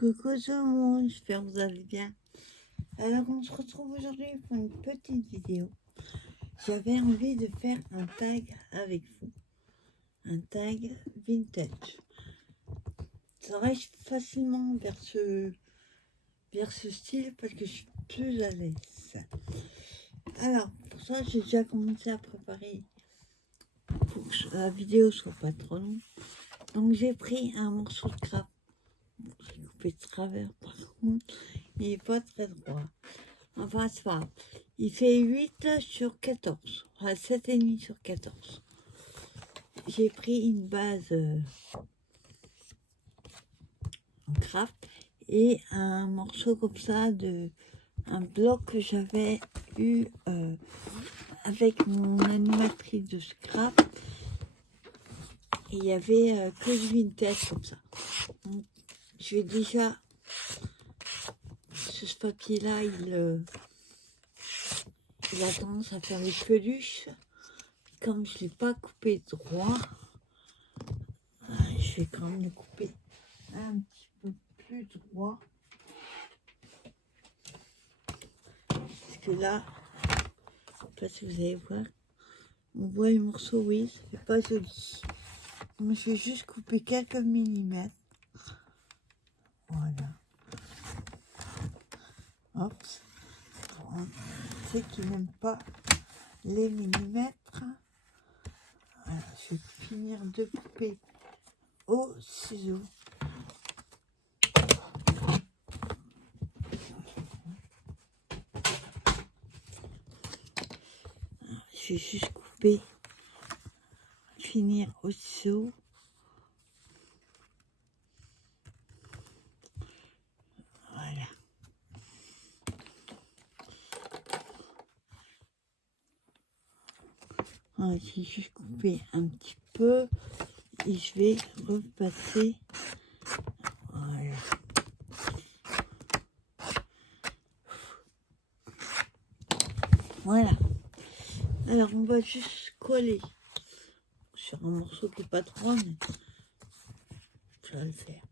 Coucou tout le monde, j'espère que vous allez bien. Alors on se retrouve aujourd'hui pour une petite vidéo. J'avais envie de faire un tag avec vous. Un tag vintage. Ça reste facilement vers ce style parce que je suis plus à l'aise. Alors pour ça j'ai déjà commencé à préparer pour que la vidéo soit pas trop longue. Donc j'ai pris un morceau de crabe. J'ai coupé de travers par contre. Il n'est pas très droit. Enfin, c'est pas grave. Il fait 8 sur 14. Enfin, 7,5 sur 14. J'ai pris une base en craft et un morceau comme ça un bloc que j'avais eu avec mon animatrice de scrap. Et il y avait que du vintage comme ça. Donc, je vais déjà... Ce papier-là, il a tendance à faire des peluches. Comme je ne l'ai pas coupé droit, je vais quand même le couper un petit peu plus droit. Parce que là, je ne sais pas si vous allez voir, on voit les morceaux, oui, c'est pas joli. Donc je vais juste couper quelques millimètres. Voilà. Hop. Pour ceux qui n'aiment pas les millimètres. Voilà, je vais finir de couper au ciseau. Je vais juste couper, finir au ciseau. Voilà. Voilà, j'ai juste coupé un petit peu et je vais repasser. Voilà. Voilà. Alors on va juste coller sur un morceau qui n'est pas trop, mais je vais le faire.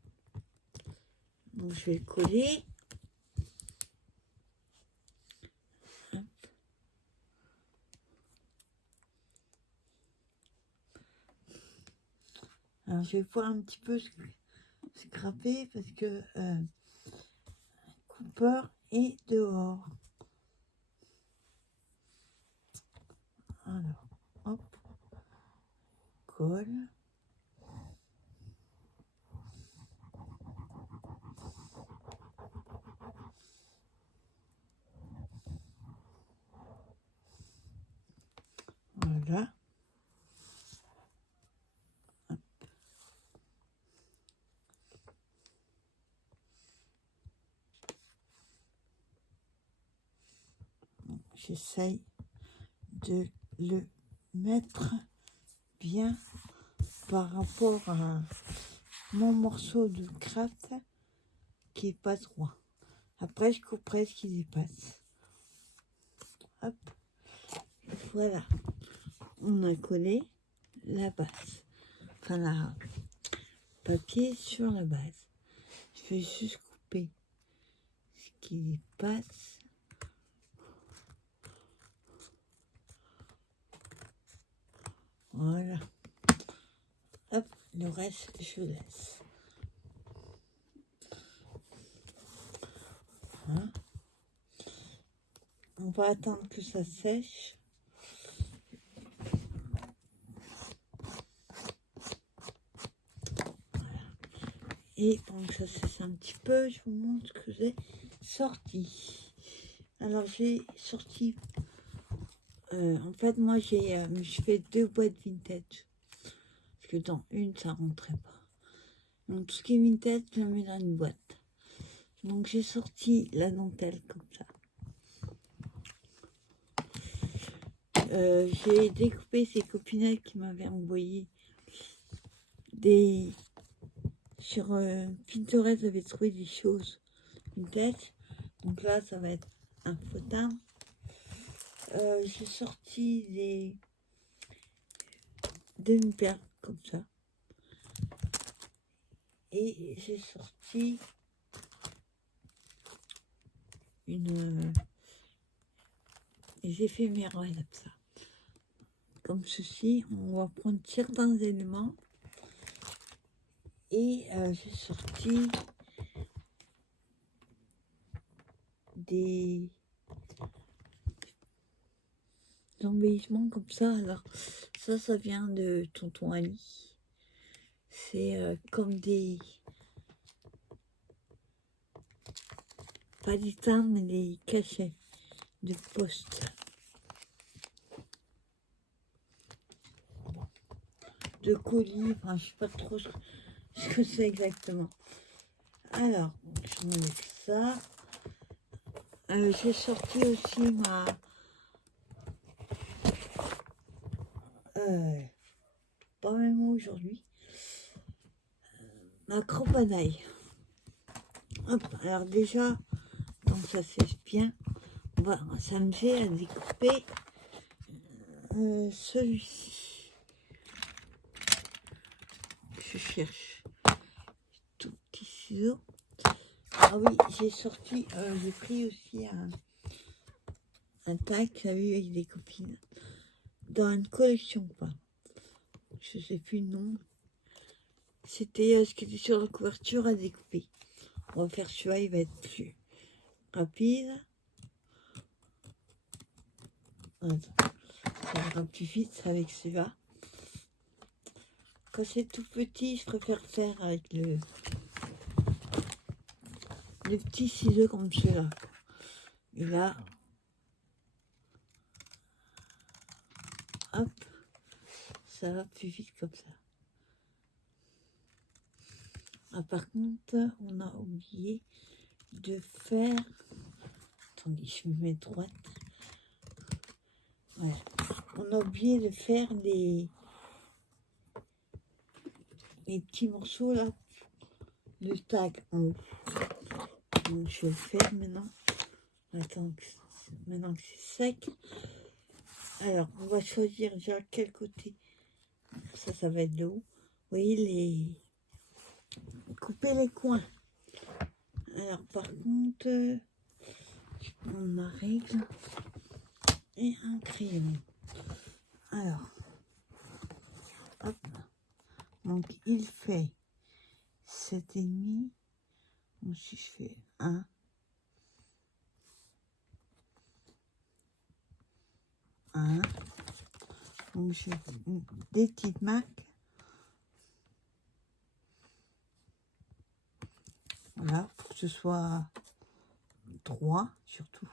Donc je vais le coller. Hop. Alors je vais pouvoir un petit peu scraper parce que Cooper est dehors. Alors, hop, colle. Voilà. Hop. J'essaye de le mettre bien par rapport à mon morceau de craft qui est pas droit. Après, je couperai ce qui dépasse. Hop. Voilà. On a collé la base. Enfin, la papier sur la base. Je vais juste couper ce qui dépasse. Voilà. Hop, le reste, je laisse. Hein? On va attendre que ça sèche. Voilà. Et pendant que ça sèche un petit peu, je vous montre ce que j'ai sorti. Alors, j'ai sorti... en fait, moi, je fais 2 boîtes vintage. Parce que dans une, ça rentrait pas. Donc, tout ce qui est vintage, je le mets dans une boîte. Donc, j'ai sorti la dentelle comme ça. J'ai découpé ces copinettes qui m'avaient envoyé sur Pinterest. J'avais trouvé des choses vintage. Donc là, ça va être un fauteuil. J'ai sorti des demi-perles comme ça. Et j'ai sorti des éphémérales comme ça. Comme ceci, on va prendre certains éléments et j'ai sorti des embellissements comme ça. Alors ça vient de Tonton Ali. C'est comme des, pas des timbres, mais des cachets de poste. De colis, enfin je sais pas trop ce que c'est exactement. Alors, je m'enlève ça. J'ai sorti aussi ma pas même aujourd'hui, ma cropannaille. Hop, alors déjà, donc ça sèche bien, on va s'amuser à découper celui-ci. Je cherche tout petit ciseau. Ah oui, j'ai pris aussi un tag que j'avais avec des copines dans une collection, quoi. Je sais plus le nom. C'était ce qui était sur la couverture à découper. On va faire celui-là, il va être plus rapide. Attends, ça ira plus vite avec celui-là. Quand c'est tout petit, je préfère faire avec le petit ciseau comme celui-là. Et là, hop, ça va plus vite comme ça. Ah, par contre, on a oublié de faire... Attendez, je me mets droite. Ouais. On a oublié de faire les petits morceaux là, le tag en haut. Donc je vais le faire maintenant. Attends, maintenant que c'est sec. Alors, on va choisir déjà quel côté. Ça va être le haut. Vous voyez, couper les coins. Alors, par contre, je prends ma règle et un crayon. Alors, hop. Donc, il fait 7,5. Donc, si je fais 1, donc j'ai des petites marques. Voilà, pour que ce soit droit, surtout.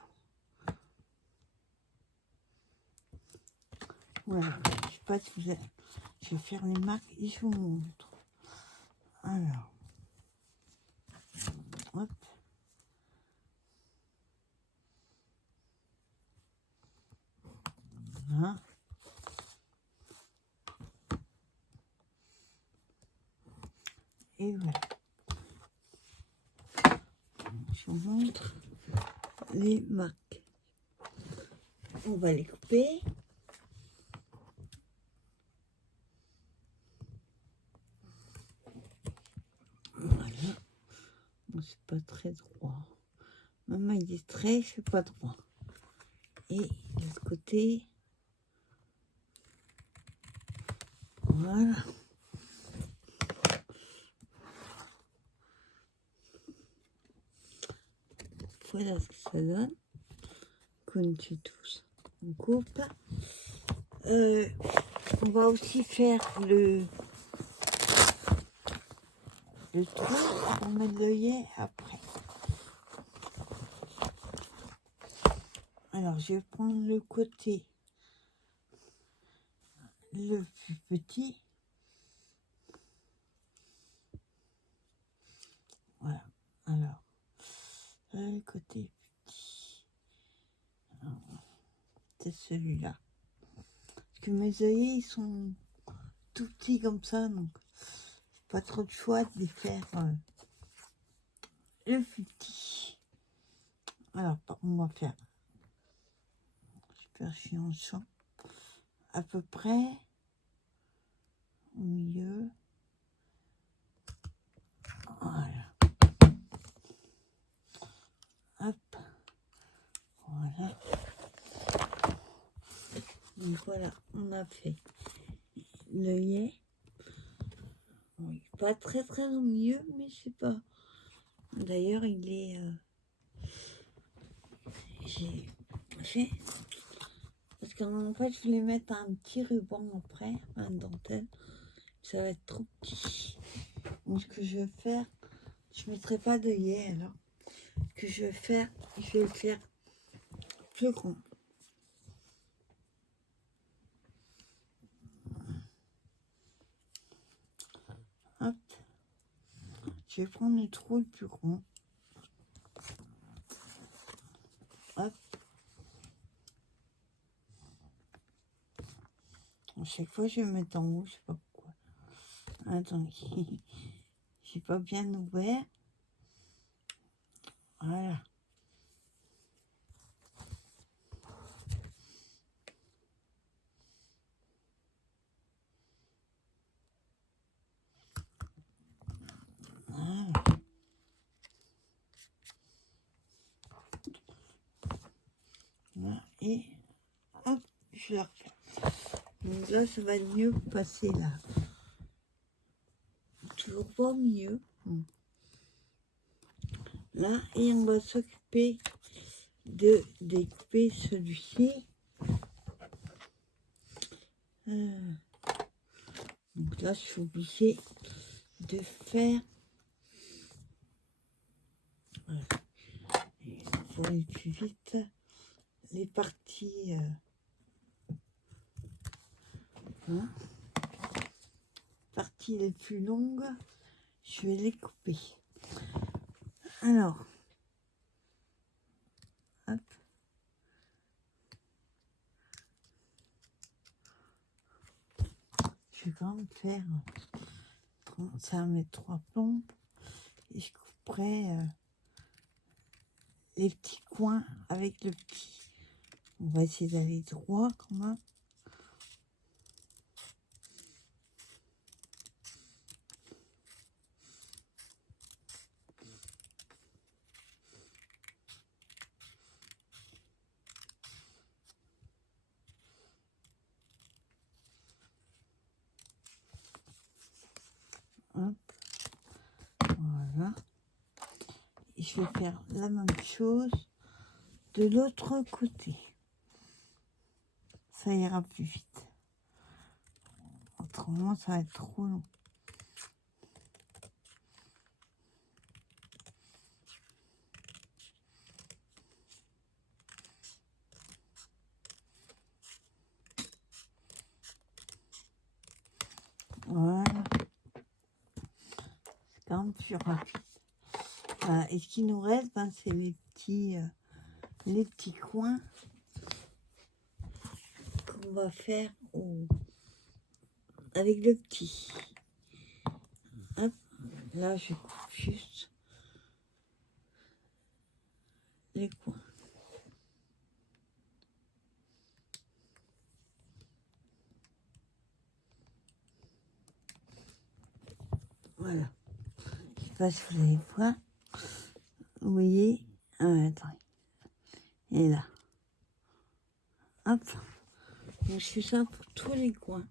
Voilà, je sais pas si vous avez... Je vais faire les marques et je vous montre. Alors, hop. Voilà. Et voilà. Je vous montre les marques. On va les couper. Voilà. Bon, c'est pas très droit. Même avec des traits, c'est pas droit. Et de l'autre côté, voilà. Voilà ce que ça donne. Connaissez tous. On coupe. On va aussi faire le trou pour mettre l'œillet après. Alors, je vais prendre le côté le plus petit. Voilà. Alors, le côté petit. C'est celui-là. Parce que mes œillets, ils sont tout petits comme ça, donc c'est pas trop de choix de les faire le plus petit. Alors, on va faire, j'espère que je suis en champ, à peu près au milieu. Voilà. Hop. Donc voilà, on a fait l'œillet. Oui, pas très au milieu, mais c'est pas. D'ailleurs, il est. J'ai fait. Parce qu'en fait, je voulais mettre un petit ruban après, un dentelle. Ça va être trop petit. Donc, ce que je vais faire, je mettrai pas d'œillet alors. Ce que je vais faire, je vais le faire plus grand. Hop. Je vais prendre le trou le plus grand. Hop. À chaque fois, je vais mettre en haut, je sais pas pourquoi. Attends, j'ai pas bien ouvert. Voilà. Voilà. Voilà. Et hop, je la refais. Donc là, ça va mieux passer là. Toujours pas mieux. Là, et on va s'occuper de découper celui-ci. Donc là, je suis obligée de faire. Voilà. Pour aller plus vite, les parties. Hein, parties les plus longues, je vais les couper. Alors, hop. Je vais quand même faire. Ça va mettre 3 plombes. Et je couperai les petits coins avec le petit. On va essayer d'aller droit quand même. Hop. Voilà. Et je vais faire la même chose de l'autre côté. Ça ira plus vite. Autrement, ça va être trop long. Voilà. C'est quand même plus rapide. Voilà. Et ce qui nous reste, ben, c'est les petits coins qu'on va faire avec le petit. Hop. Là, je coupe juste les coins. Voilà. Je sais pas si vous allez voir. Vous voyez. Attends. Et là. Hop. Donc, je fais ça pour tous les coins.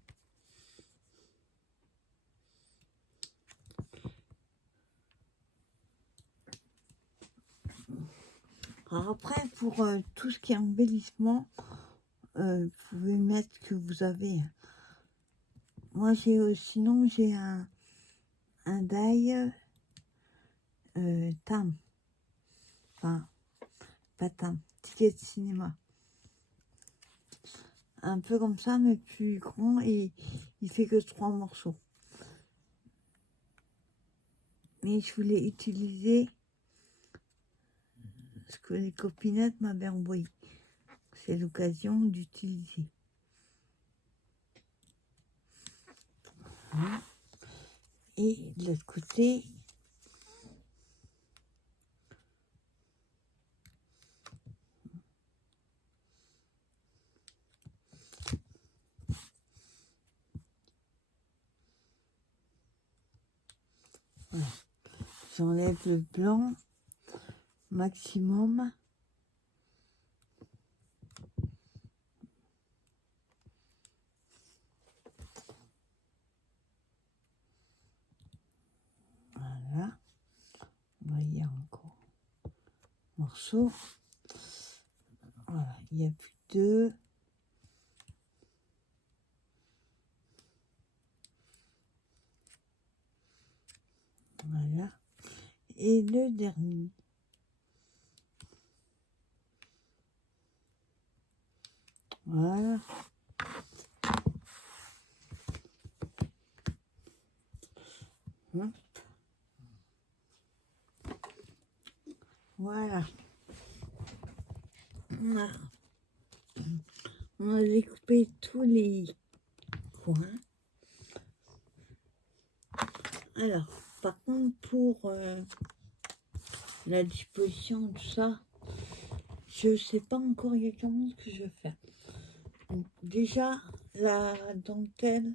Alors après, pour tout ce qui est embellissement, vous pouvez mettre ce que vous avez. Moi, sinon, j'ai un die tam. Enfin, pas tam. Ticket de cinéma. Un peu comme ça, mais plus grand. Et il fait que 3 morceaux. Mais je voulais utiliser ce que les copinettes m'avaient envoyé. C'est l'occasion d'utiliser. Voilà. Et de l'autre côté, voilà. J'enlève le blanc maximum. morceau. Voilà, il n'y a plus que 2. Voilà. Et le dernier. Voilà. Hop. Voilà. On a découpé tous les coins. Alors, par contre, pour la disposition, tout ça, je sais pas encore exactement ce que je vais faire. Donc, déjà, la dentelle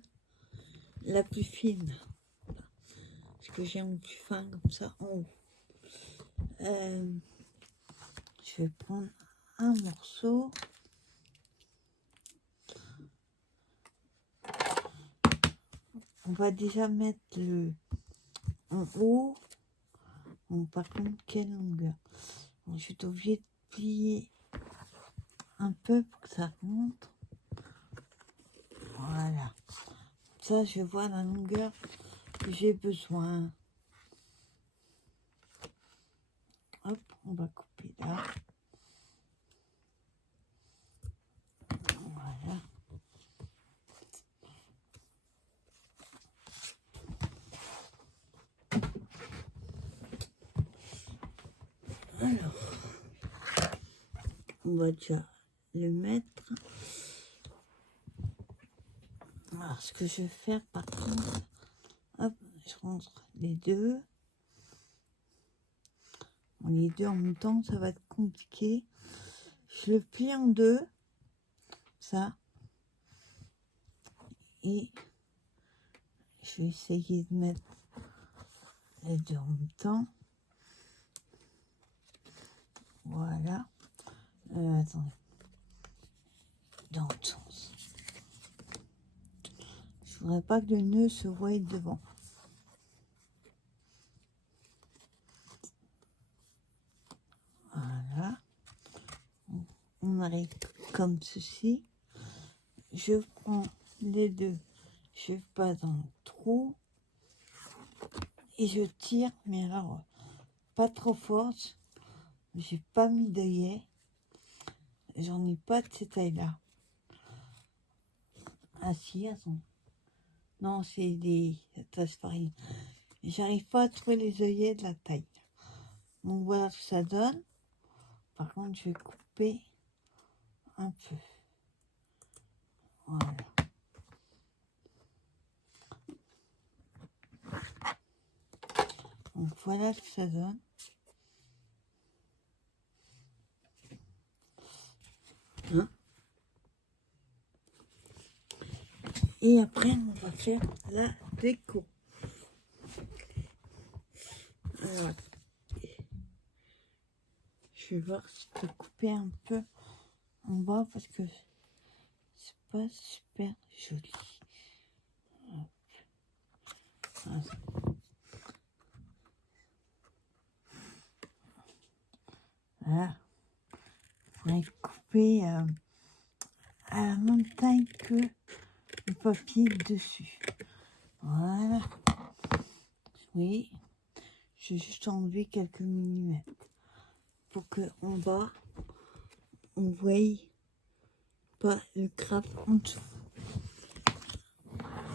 la plus fine, parce que j'ai un plus fin comme ça en haut. Je vais prendre un morceau. On va déjà mettre le en haut. Bon, par contre, quelle longueur? Bon, je suis obligée de plier un peu pour que ça monte. Voilà. Ça, je vois la longueur que j'ai besoin. Hop, on va couper là. Voilà. Alors, on va déjà le mettre. Alors, ce que je vais faire, par contre, hop, je rentre les deux. Bon, les deux en même temps, ça va être compliqué. Je le plie en deux, ça. Et je vais essayer de mettre les deux en même temps. Voilà. Attendez. Dans le sens. Je voudrais pas que le nœud se voie devant. Voilà. On arrête comme ceci. Je prends les deux. Je passe dans le trou. Et je tire. Mais alors, pas trop fort. J'ai pas mis d'œillet. J'en ai pas de cette taille-là. Ah si, attends. Non, c'est des tasses farines. J'arrive pas à trouver les œillets de la taille. Donc voilà ce que ça donne. Par contre, je vais couper un peu. Voilà. Donc voilà ce que ça donne. Hein? Et après, on va faire la déco. Alors, je vais voir si je peux couper un peu en bas parce que c'est pas super joli. Voilà. Voilà. Il faudrait couper à la même taille que le papier dessus. Voilà. Oui. Je vais juste enlever quelques millimètres pour que en bas, on voie pas le crabe en dessous.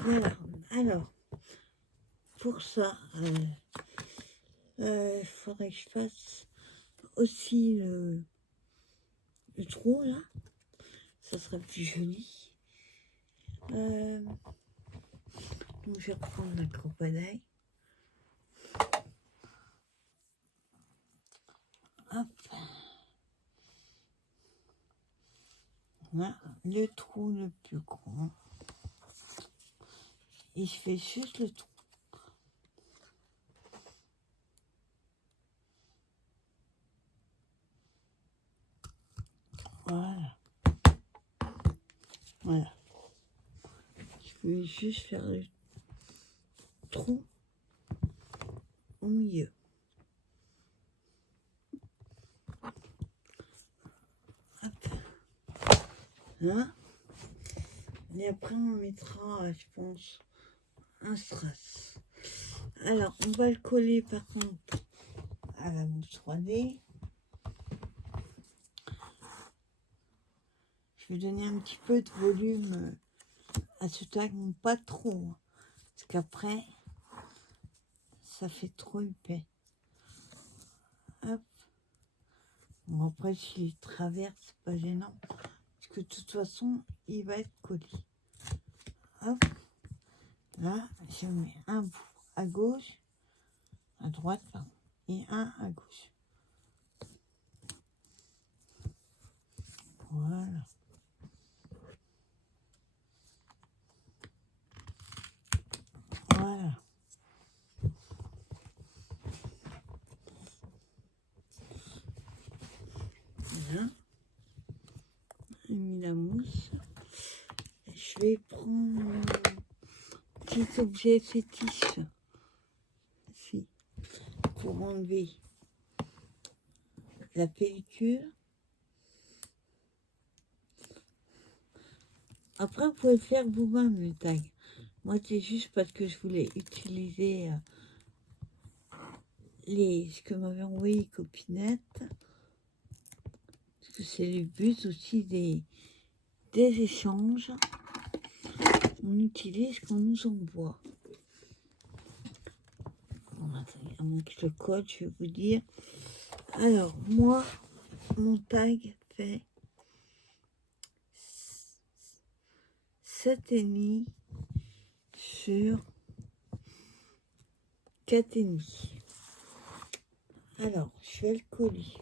Voilà. Alors, pour ça, faudrait que je fasse aussi le trou là. Ça serait plus joli. Donc je vais reprendre la crocodile. Hop. Voilà, le trou le plus grand. Et je fais juste le trou. Voilà. Voilà. Je vais juste faire le trou au milieu. Là. Et après, on mettra, je pense, un strass. Alors, on va le coller par contre à la mousse 3D. Je vais donner un petit peu de volume à ce tag, mais pas trop. Parce qu'après, ça fait trop épais. Hop. Bon, après, s'il traverse, c'est pas gênant. Parce que de toute façon, il va être collé. Hop. Là, je mets un bout à gauche, à droite, là, et un à gauche. Voilà. Voilà. Voilà. J'ai mis la mousse. Je vais prendre un petit objet fétiche. Ici. Pour enlever la pellicule. Après, vous pouvez le faire vous-même, le tag. Moi, c'est juste parce que je voulais utiliser ce que m'avait envoyé Copinette. Parce que c'est le but aussi des échanges. On utilise ce qu'on nous envoie. Bon, attendez, à moins que je le colle, je vais vous dire. Alors, moi, mon tag fait 7,5 sur 4,5. Alors, je vais le coller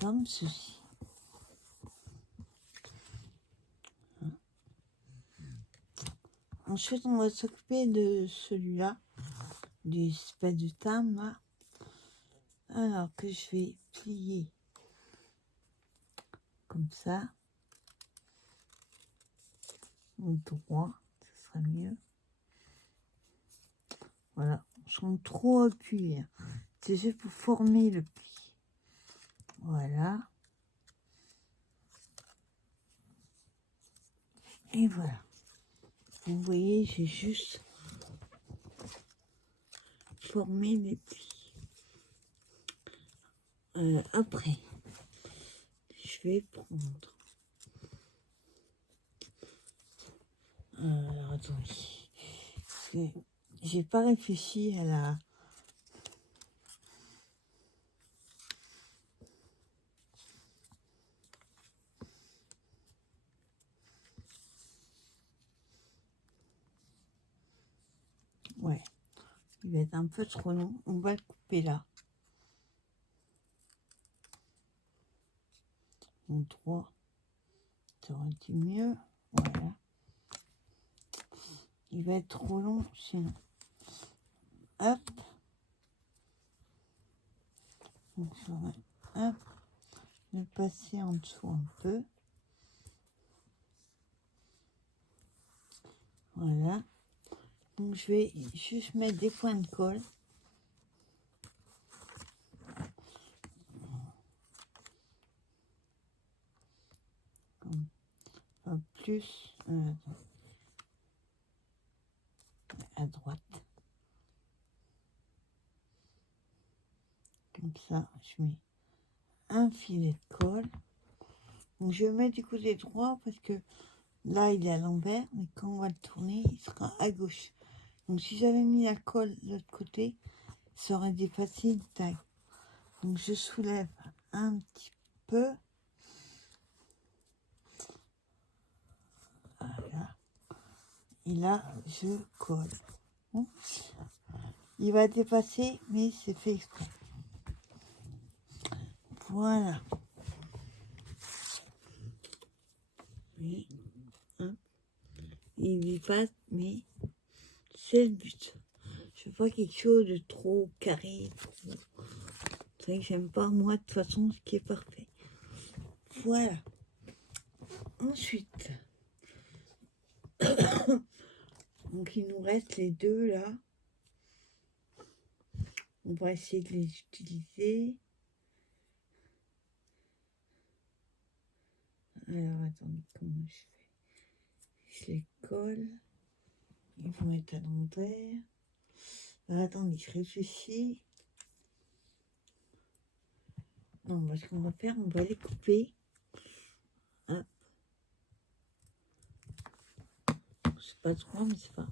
comme ceci. Ensuite, on va s'occuper de celui-là, du espèce de tame là. Alors que je vais plier comme ça. Au droit, ce sera mieux. Voilà, sans trop appuyer. C'est juste pour former le pli. Voilà. Et voilà. Vous voyez, j'ai juste formé les plis. Après, je vais prendre... alors, attendez. Parce que j'ai pas réfléchi à la... Ouais. Il va être un peu trop long. On va le couper là. Mon droit. Ça aurait été mieux. Voilà. Il va être trop long sinon. Hop. Donc je vais hop, le passer en dessous un peu. Voilà. Donc je vais juste mettre des points de colle. Comme, pas plus à droite. Comme ça, je mets un filet de colle. Donc je mets du côté droit parce que là il est à l'envers, mais quand on va le tourner, il sera à gauche. Donc si j'avais mis la colle de l'autre côté, ça aurait dépassé une taille. Donc je soulève un petit peu. Voilà. Et là, je colle. Bon. Il va dépasser, mais c'est fait exprès. Voilà. Oui. Hein. Il dépasse, mais c'est le but. Je veux pas quelque chose de trop carré. C'est vrai que j'aime pas, moi, de toute façon, ce qui est parfait. Voilà. Ensuite, donc il nous reste les deux là. On va essayer de les utiliser. Alors, attendez, comment je fais? Je les colle. Ils vont être à l'envers. Alors, attendez, je réfléchis. Non, ce qu'on va faire, on va les couper. Hop. C'est pas trop, mais c'est pas.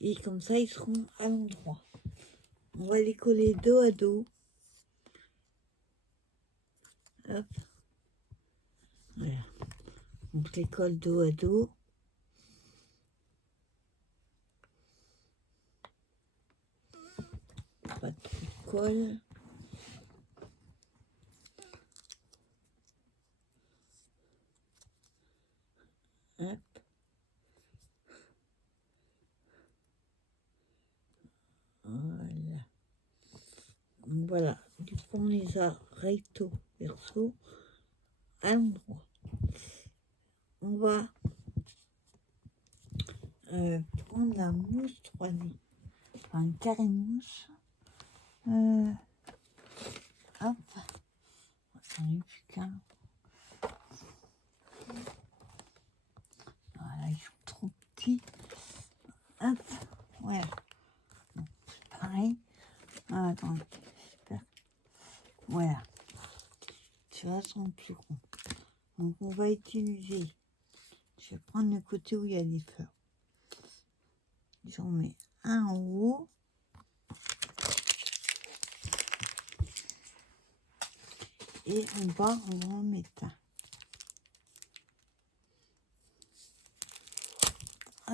Et comme ça, ils seront à l'endroit. On va les coller dos à dos. Hop. Voilà. On les colle dos à dos. Pas trop de colle. Hop. Voilà. Voilà. Du coup, on les a recto verso à l'endroit. On va prendre la mousse 3D. Enfin, un carré mousse. Hop. J'en ai plus qu'un. Voilà, ils sont trop petits. Hop. Voilà. Pareil. Ah, attendez. Super. Voilà. Tu vois, ils sont plus gros. Donc, on va utiliser. Je vais prendre le côté où il y a des fleurs. J'en mets un en haut. Et en bas, on va en mettre un.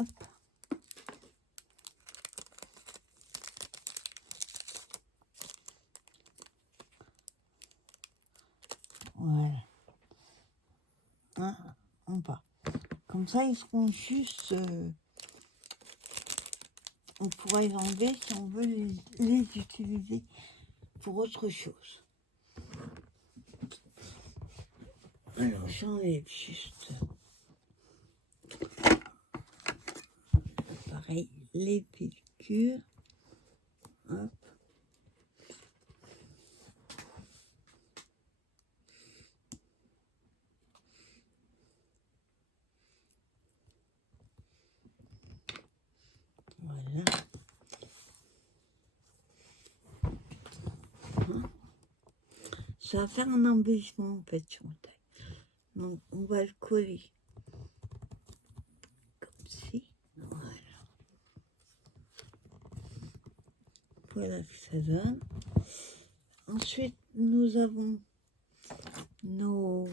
Hop. Voilà. Un en bas. Comme ça, ils seront juste... on pourra les enlever si on veut les utiliser pour autre chose. Alors, j'enlève juste... pareil, les pellicules. Hop. Voilà. Ça va faire un embellissement en fait sur la taille. Donc on va le coller comme ci. Voilà. Voilà ce que ça donne. Ensuite, nous avons nos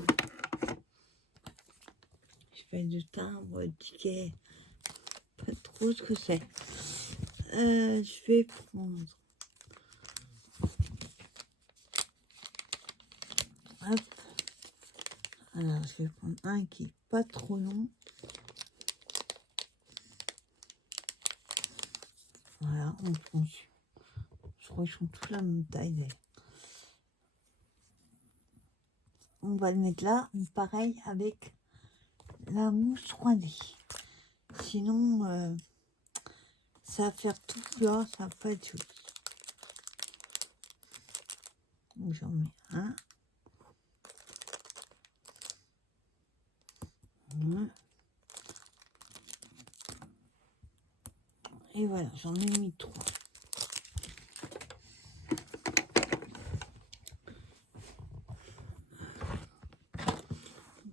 espèces de timbres, tickets, pas trop ce que c'est. Je vais prendre. Hop. Alors, je vais prendre un qui est pas trop long. Voilà, on prend. Je crois qu'ils sont tous la même taille d'ailleurs. On va le mettre là, pareil avec la mousse 3D. Sinon, ça va faire tout là, ça va pas être joli. Donc j'en mets un. Et voilà, j'en ai mis 3.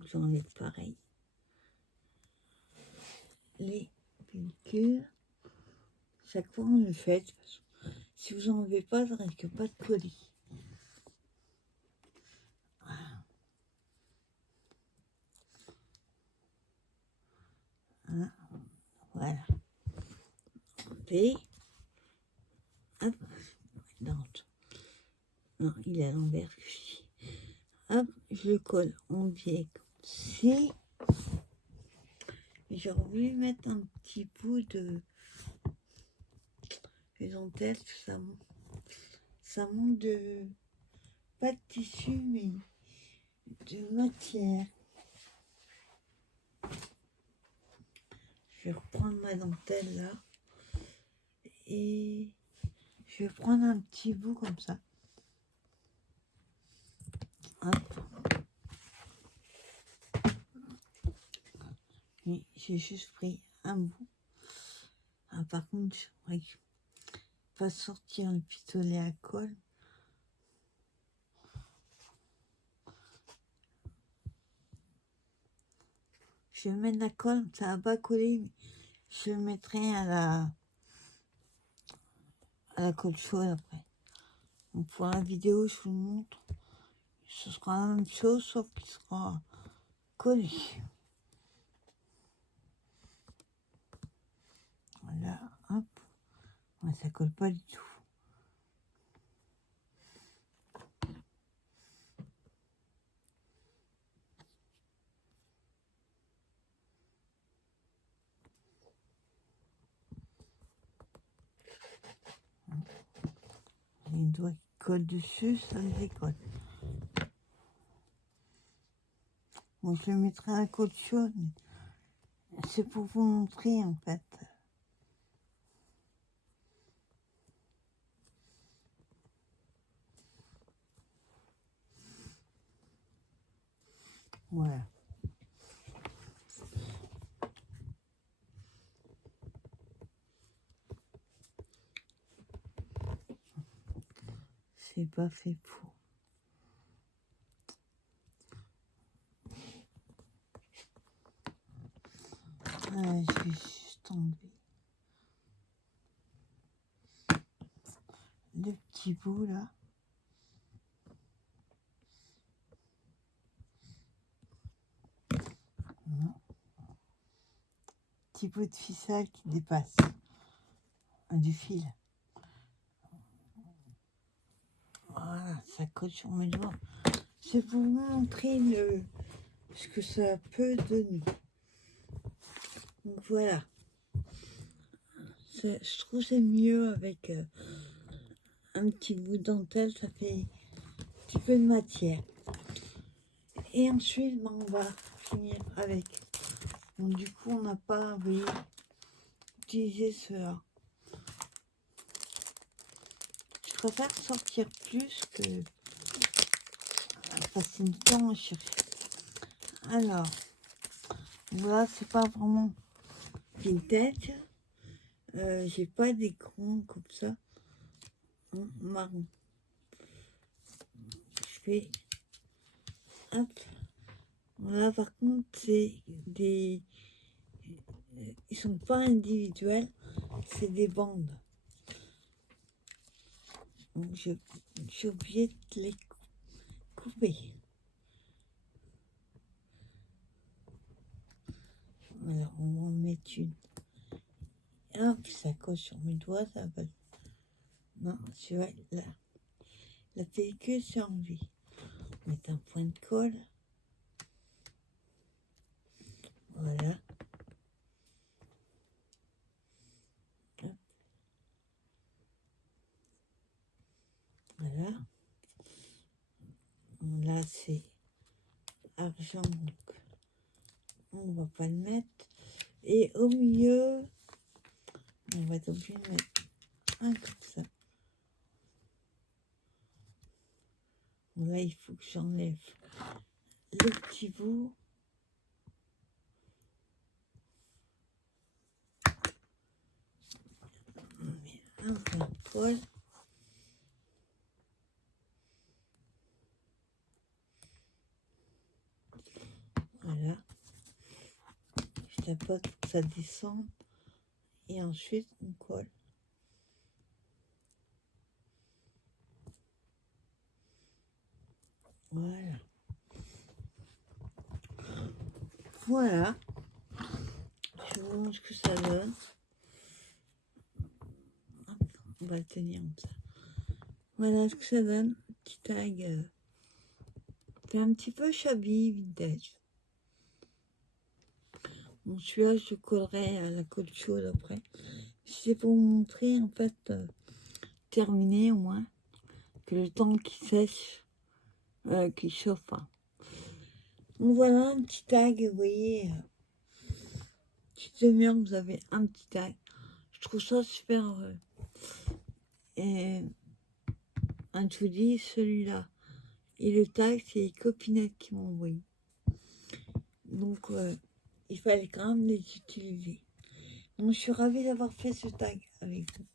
J'enlève pareil les pellicules. Chaque fois on le fait. Si vous n'enlevez pas, ça risque pas de coller. Voilà. Et hop, non, il est à l'envers. Hop, je le colle en biais comme ci. J'ai voulu mettre un petit bout de dentelle, ça manque de pas de tissu mais de matière. Je vais reprendre ma dentelle là et je vais prendre un petit bout comme ça. Hop. puis j'ai juste pris un bout. Ah, par contre, j'aimerais pas sortir le pistolet à colle. Je vais mettre la colle, ça va pas coller, mais je le mettrai à la colle chaude après. Donc pour la vidéo, je vous montre. Ce sera la même chose, sauf qu'il sera collé. Voilà, hop. Ouais, ça colle pas du tout. Les doigts qui collent dessus, ça me décolle. Bon, je le mettrai à la colle chaude. C'est pour vous montrer, en fait. Voilà. C'est pas fait pour. Ah, je vais juste enlever le petit bout, là. Non. Petit bout de ficelle qui dépasse du fil. Voilà, ça colle sur mes doigts. C'est pour vous montrer ce que ça peut donner. Donc voilà. Je trouve que c'est mieux avec un petit bout de dentelle, ça fait un petit peu de matière. Et ensuite, on va finir avec. Donc du coup, on n'a pas voulu utiliser cela. Je préfère sortir plus que passer du temps à chercher. Alors, voilà, c'est pas vraiment vintage. J'ai pas d'écran comme ça marron. Je fais hop. Voilà, par contre, c'est des. Ils sont pas individuels, c'est des bandes. Donc, j'ai oublié de les couper. Alors, on va en mettre une. Hop, ça colle sur mes doigts, ça va. Non, celui-là, là. La pellicule s'est enlevée. On met un point de colle. Voilà. Hop. Voilà. Là, c'est argent, donc on va pas le mettre. Et au milieu, on va être obligé de mettre un comme ça. Bon, là, il faut que j'enlève le petit bout. On met un point de colle. Voilà. Je tapote pour que ça descende. Et ensuite, on colle. Voilà. Voilà. Je vous montre ce que ça donne. Hop, on va le tenir comme ça. Voilà ce que ça donne. Petit tag. C'est un petit peu shabby, vintage. Bon, celui-là, je collerai à la colle chaude après. C'est pour vous montrer, en fait, terminé au moins, que le temps qui sèche, qui chauffe. Hein. Donc voilà, un petit tag, vous voyez, petite demi-heure, vous avez un petit tag. Je trouve ça super. Et un je vous dis, celui-là. Et le tag, c'est les copinettes qui m'ont envoyé. Donc, il fallait quand même les utiliser. Donc, je suis ravie d'avoir fait ce tag avec vous.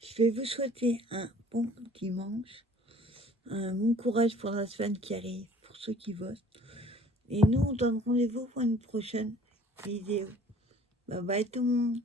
Je vais vous souhaiter un bon dimanche, un bon courage pour la semaine qui arrive, pour ceux qui bossent. Et nous, on donne rendez-vous pour une prochaine vidéo. Bye bye tout le monde.